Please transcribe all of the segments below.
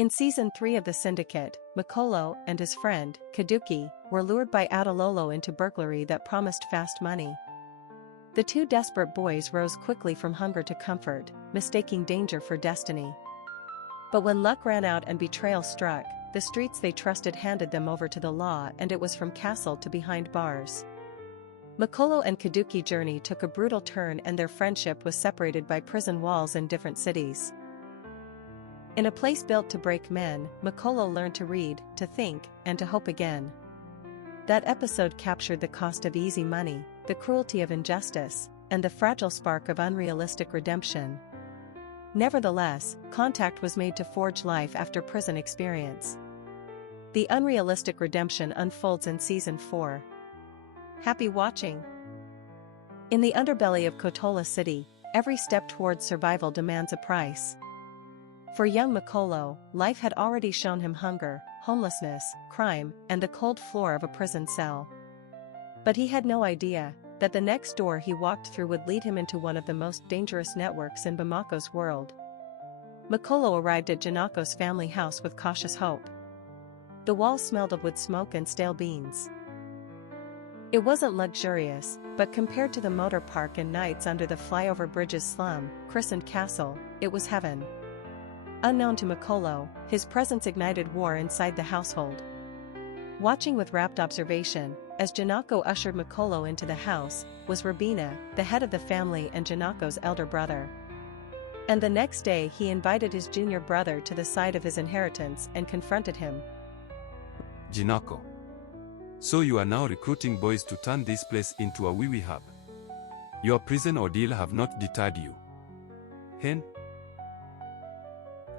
In Season 3 of the Syndicate, Makolo and his friend, Kaduki, were lured by Adelolo into burglary that promised fast money. The two desperate boys rose quickly from hunger to comfort, mistaking danger for destiny. But when luck ran out and betrayal struck, the streets they trusted handed them over to the law, and it was from castle to behind bars. Makolo and Kaduki journey took a brutal turn, and their friendship was separated by prison walls in different cities. In a place built to break men, Makolo learned to read, to think, and to hope again. That episode captured the cost of easy money, the cruelty of injustice, and the fragile spark of unrealistic redemption. Nevertheless, contact was made to forge life after prison experience. The unrealistic redemption unfolds in Season 4. Happy watching! In the underbelly of Kotola City, every step towards survival demands a price. For young Makolo, life had already shown him hunger, homelessness, crime, and the cold floor of a prison cell. But he had no idea that the next door he walked through would lead him into one of the most dangerous networks in Bimako's world. Makolo arrived at Ginako's family house with cautious hope. The walls smelled of wood smoke and stale beans. It wasn't luxurious, but compared to the motor park and nights under the flyover bridge's slum, christened castle, it was heaven. Unknown to Makolo, his presence ignited war inside the household. Watching with rapt observation, as Ginako ushered Makolo into the house, was Rabina, the head of the family and Ginako's elder brother. And the next day he invited his junior brother to the side of his inheritance and confronted him. Ginako. So you are now recruiting boys to turn this place into a wee hub. Your prison ordeal have not deterred you. Hen?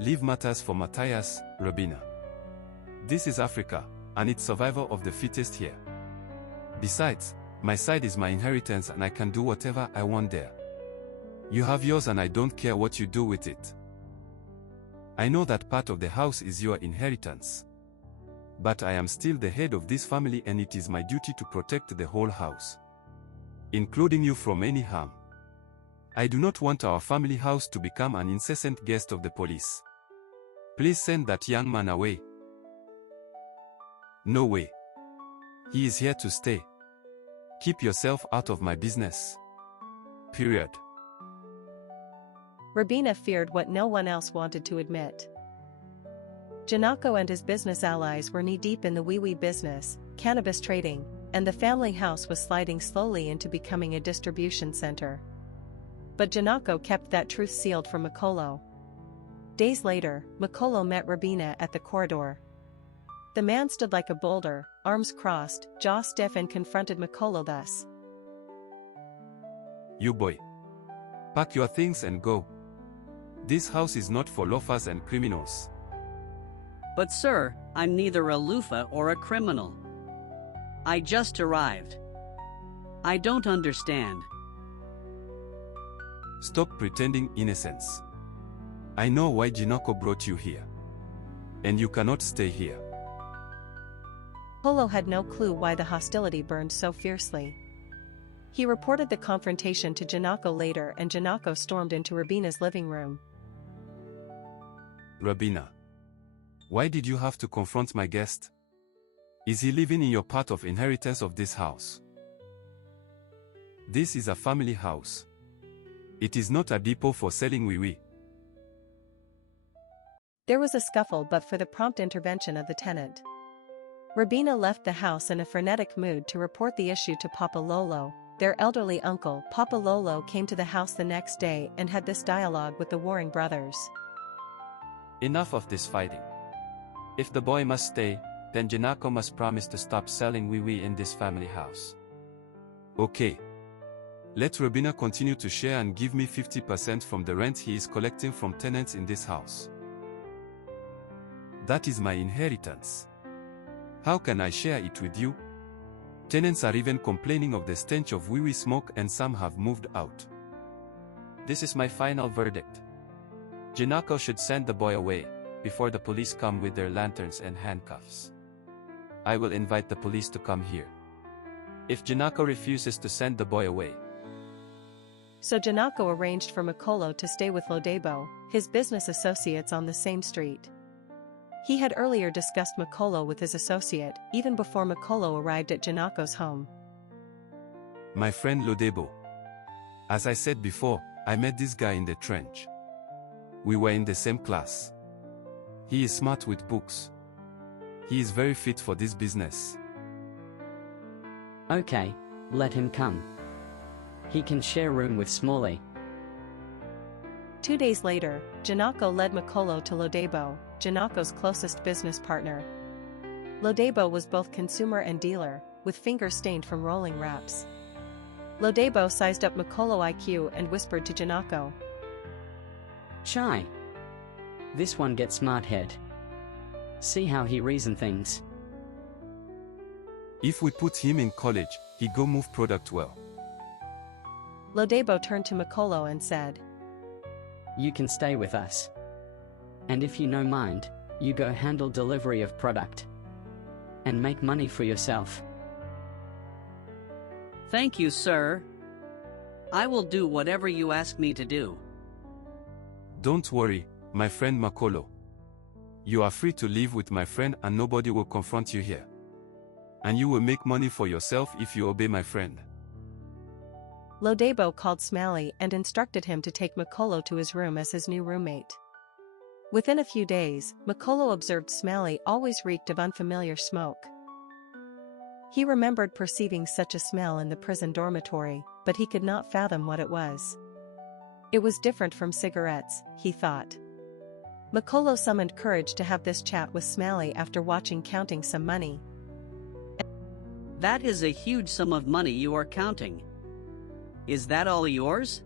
Leave matters for Matthias, Rabina. This is Africa, and it's survival of the fittest here. Besides, my side is my inheritance and I can do whatever I want there. You have yours and I don't care what you do with it. I know that part of the house is your inheritance. But I am still the head of this family and it is my duty to protect the whole house, including you, from any harm. I do not want our family house to become an incessant guest of the police. Please send that young man away. No way. He is here to stay. Keep yourself out of my business. Period. Rabina feared what no one else wanted to admit. Ginako and his business allies were knee-deep in the wee business, cannabis trading, and the family house was sliding slowly into becoming a distribution center. But Ginako kept that truth sealed from Makolo. Days later, Makolo met Rabina at the corridor. The man stood like a boulder, arms crossed, jaw stiff, and confronted Makolo thus. You boy. Pack your things and go. This house is not for loafers and criminals. But sir, I'm neither a loofah or a criminal. I just arrived. I don't understand. Stop pretending innocence. I know why Ginako brought you here. And you cannot stay here. Makolo had no clue why the hostility burned so fiercely. He reported the confrontation to Ginako later, and Ginako stormed into Rabina's living room. Rabina. Why did you have to confront my guest? Is he living in your part of inheritance of this house? This is a family house. It is not a depot for selling wee. There was a scuffle but for the prompt intervention of the tenant. Rabina left the house in a frenetic mood to report the issue to Papa Lolo, their elderly uncle. Papa Lolo came to the house the next day and had this dialogue with the warring brothers. Enough of this fighting. If the boy must stay, then Ginako must promise to stop selling wee in this family house. Okay. Let Rabina continue to share and give me 50% from the rent he is collecting from tenants in this house. That is my inheritance. How can I share it with you? Tenants are even complaining of the stench of wee smoke and some have moved out. This is my final verdict. Ginako should send the boy away, before the police come with their lanterns and handcuffs. I will invite the police to come here. If Ginako refuses to send the boy away. So Ginako arranged for Makolo to stay with Lodebo, his business associates on the same street. He had earlier discussed Makolo with his associate, even before Makolo arrived at Ginako's home. My friend Lodebo. As I said before, I met this guy in the trench. We were in the same class. He is smart with books. He is very fit for this business. Okay, let him come. He can share room with Smalley. 2 days later, Ginako led Makolo to Lodebo, Ginako's closest business partner. Lodebo was both consumer and dealer, with fingers stained from rolling wraps. Lodebo sized up Makolo IQ and whispered to Ginako. Chai. This one gets smart head. See how he reason things. If we put him in college, he go move product well. Lodebo turned to Makolo and said, You can stay with us. And if you no mind, you go handle delivery of product. And make money for yourself. Thank you, sir. I will do whatever you ask me to do. Don't worry, my friend Makolo. You are free to live with my friend and nobody will confront you here. And you will make money for yourself if you obey my friend. Lodebo called Smalley and instructed him to take Makolo to his room as his new roommate. Within a few days, Makolo observed Smalley always reeked of unfamiliar smoke. He remembered perceiving such a smell in the prison dormitory, but he could not fathom what it was. It was different from cigarettes, he thought. Makolo summoned courage to have this chat with Smalley after watching counting some money. That is a huge sum of money you are counting. Is that all yours?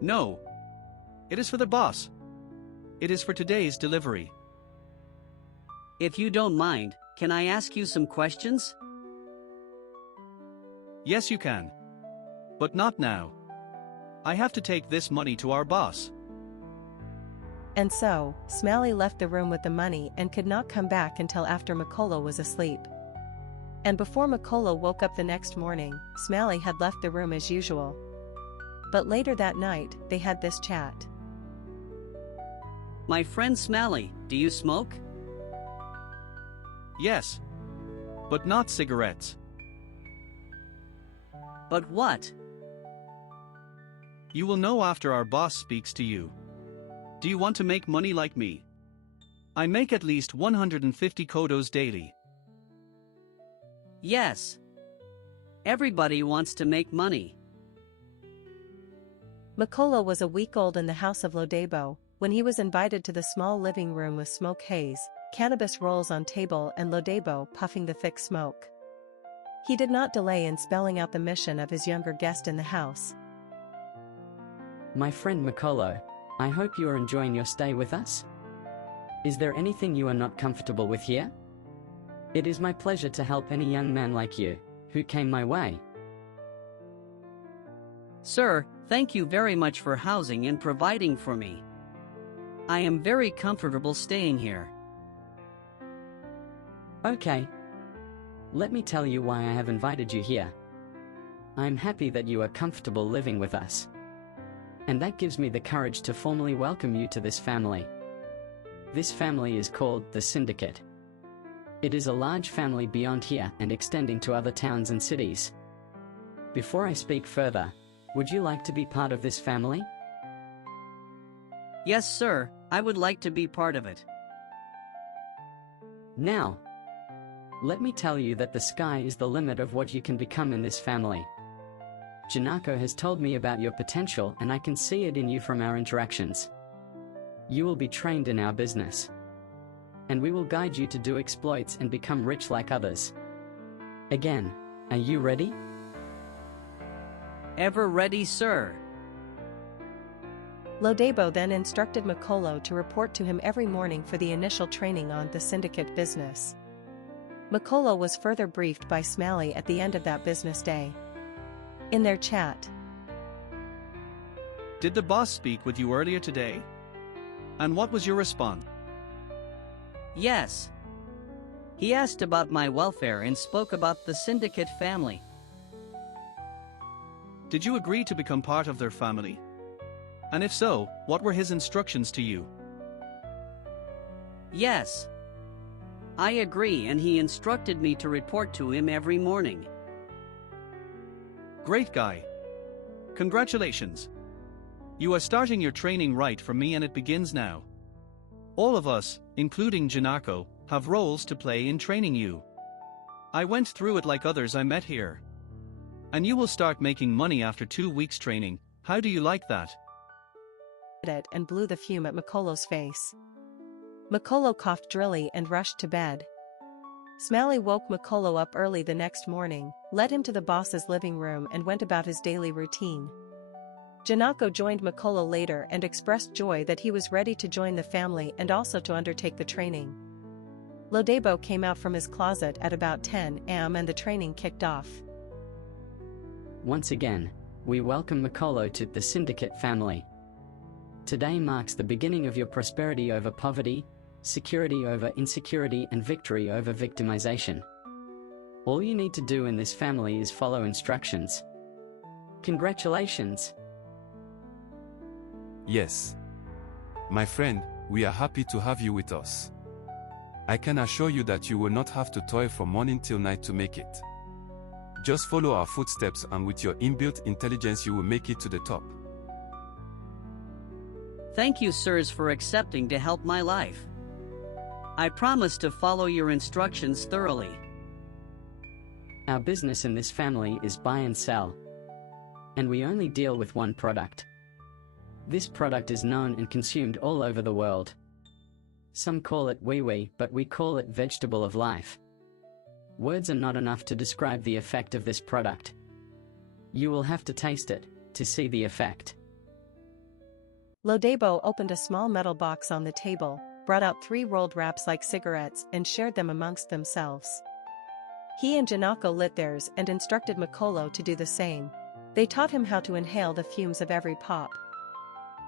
No. It is for the boss. It is for today's delivery. If you don't mind, can I ask you some questions? Yes, you can. But not now. I have to take this money to our boss. And so, Smalley left the room with the money and could not come back until after Makolo was asleep. And before Makolo woke up the next morning, Smalley had left the room as usual. But later that night, they had this chat. My friend Smalley, do you smoke? Yes. But not cigarettes. But what? You will know after our boss speaks to you. Do you want to make money like me? I make at least 150 kodos daily. Yes. Everybody wants to make money. Makolo was a week old in the house of Lodebo, when he was invited to the small living room with smoke haze, cannabis rolls on table and Lodebo puffing the thick smoke. He did not delay in spelling out the mission of his younger guest in the house. My friend Makolo, I hope you are enjoying your stay with us. Is there anything you are not comfortable with here? It is my pleasure to help any young man like you, who came my way. Sir, thank you very much for housing and providing for me. I am very comfortable staying here. Okay. Let me tell you why I have invited you here. I am happy that you are comfortable living with us. And that gives me the courage to formally welcome you to this family. This family is called the Syndicate. It is a large family beyond here and extending to other towns and cities. Before I speak further, would you like to be part of this family? Yes, sir, I would like to be part of it. Now, let me tell you that the sky is the limit of what you can become in this family. Ginako has told me about your potential and I can see it in you from our interactions. You will be trained in our business. And we will guide you to do exploits and become rich like others. Again, are you ready? Ever ready, sir. Lodebo then instructed Makolo to report to him every morning for the initial training on the Syndicate business. Makolo was further briefed by Smalley at the end of that business day. In their chat, Did the boss speak with you earlier today? And what was your response? Yes. He asked about my welfare and spoke about the Syndicate family. Did you agree to become part of their family? And if so, what were his instructions to you? Yes. I agree, and he instructed me to report to him every morning. Great guy. Congratulations. You are starting your training right from me, and it begins now. All of us, including Ginako, have roles to play in training you. I went through it like others I met here. And you will start making money after 2 weeks training. How do you like that? It and blew the fume at Makolo's face. Makolo coughed drily and rushed to bed. Smiley woke Makolo up early the next morning, led him to the boss's living room and went about his daily routine. Ginako joined Makolo later and expressed joy that he was ready to join the family and also to undertake the training. Lodebo came out from his closet at about 10 am and the training kicked off. Once again, we welcome Makolo to the Syndicate family. Today marks the beginning of your prosperity over poverty, security over insecurity, and victory over victimization. All you need to do in this family is follow instructions. Congratulations! Yes. My friend, we are happy to have you with us. I can assure you that you will not have to toil from morning till night to make it. Just follow our footsteps, and with your inbuilt intelligence you will make it to the top. Thank you, sirs, for accepting to help my life. I promise to follow your instructions thoroughly. Our business in this family is buy and sell. And we only deal with one product. This product is known and consumed all over the world. Some call it wee-wee, but we call it vegetable of life. Words are not enough to describe the effect of this product. You will have to taste it to see the effect. Lodebo opened a small metal box on the table, brought out 3 rolled wraps like cigarettes and shared them amongst themselves. He and Ginako lit theirs and instructed Makolo to do the same. They taught him how to inhale the fumes of every pop.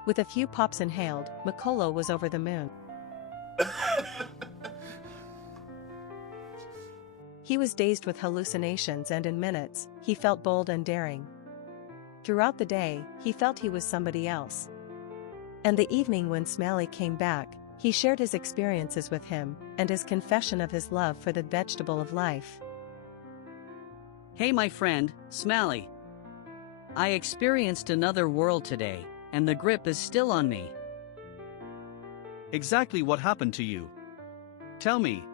With a few pops inhaled, Makolo was over the moon. He was dazed with hallucinations, and in minutes, he felt bold and daring. Throughout the day, he felt he was somebody else. And the evening when Smiley came back, he shared his experiences with him, and his confession of his love for the vegetable of life. Hey my friend, Smiley. I experienced another world today, and the grip is still on me. Exactly what happened to you? Tell me.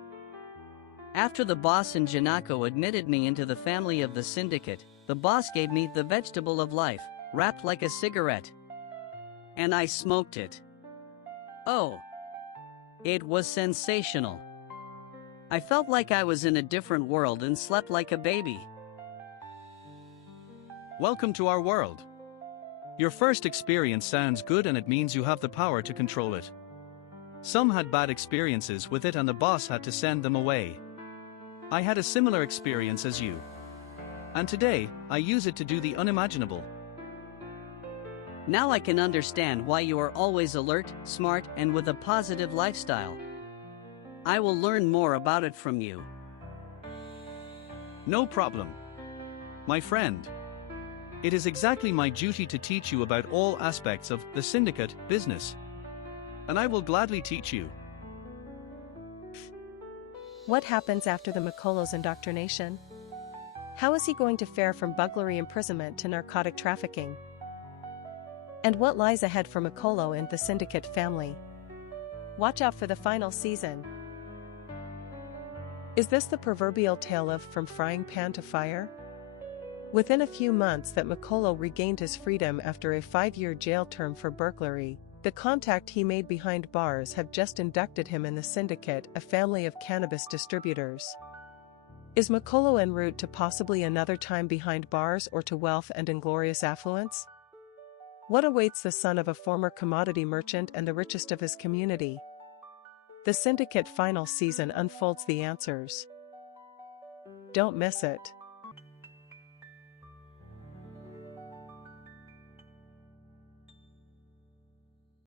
After the boss and Ginako admitted me into the family of the Syndicate, the boss gave me the vegetable of life, wrapped like a cigarette. And I smoked it. Oh. It was sensational. I felt like I was in a different world and slept like a baby. Welcome to our world. Your first experience sounds good, and it means you have the power to control it. Some had bad experiences with it and the boss had to send them away. I had a similar experience as you. And today, I use it to do the unimaginable. Now I can understand why you are always alert, smart, and with a positive lifestyle. I will learn more about it from you. No problem. My friend. It is exactly my duty to teach you about all aspects of the Syndicate business. And I will gladly teach you. What happens after the Makolo's indoctrination? How is he going to fare from burglary imprisonment to narcotic trafficking? And what lies ahead for Makolo and the Syndicate family? Watch out for the final season. Is this the proverbial tale of from frying pan to fire? Within a few months that Makolo regained his freedom after a 5-year jail term for burglary, the contact he made behind bars have just inducted him in the Syndicate, a family of cannabis distributors. Is Makolo en route to possibly another time behind bars or to wealth and inglorious affluence? What awaits the son of a former commodity merchant and the richest of his community? The Syndicate final season unfolds the answers. Don't miss it.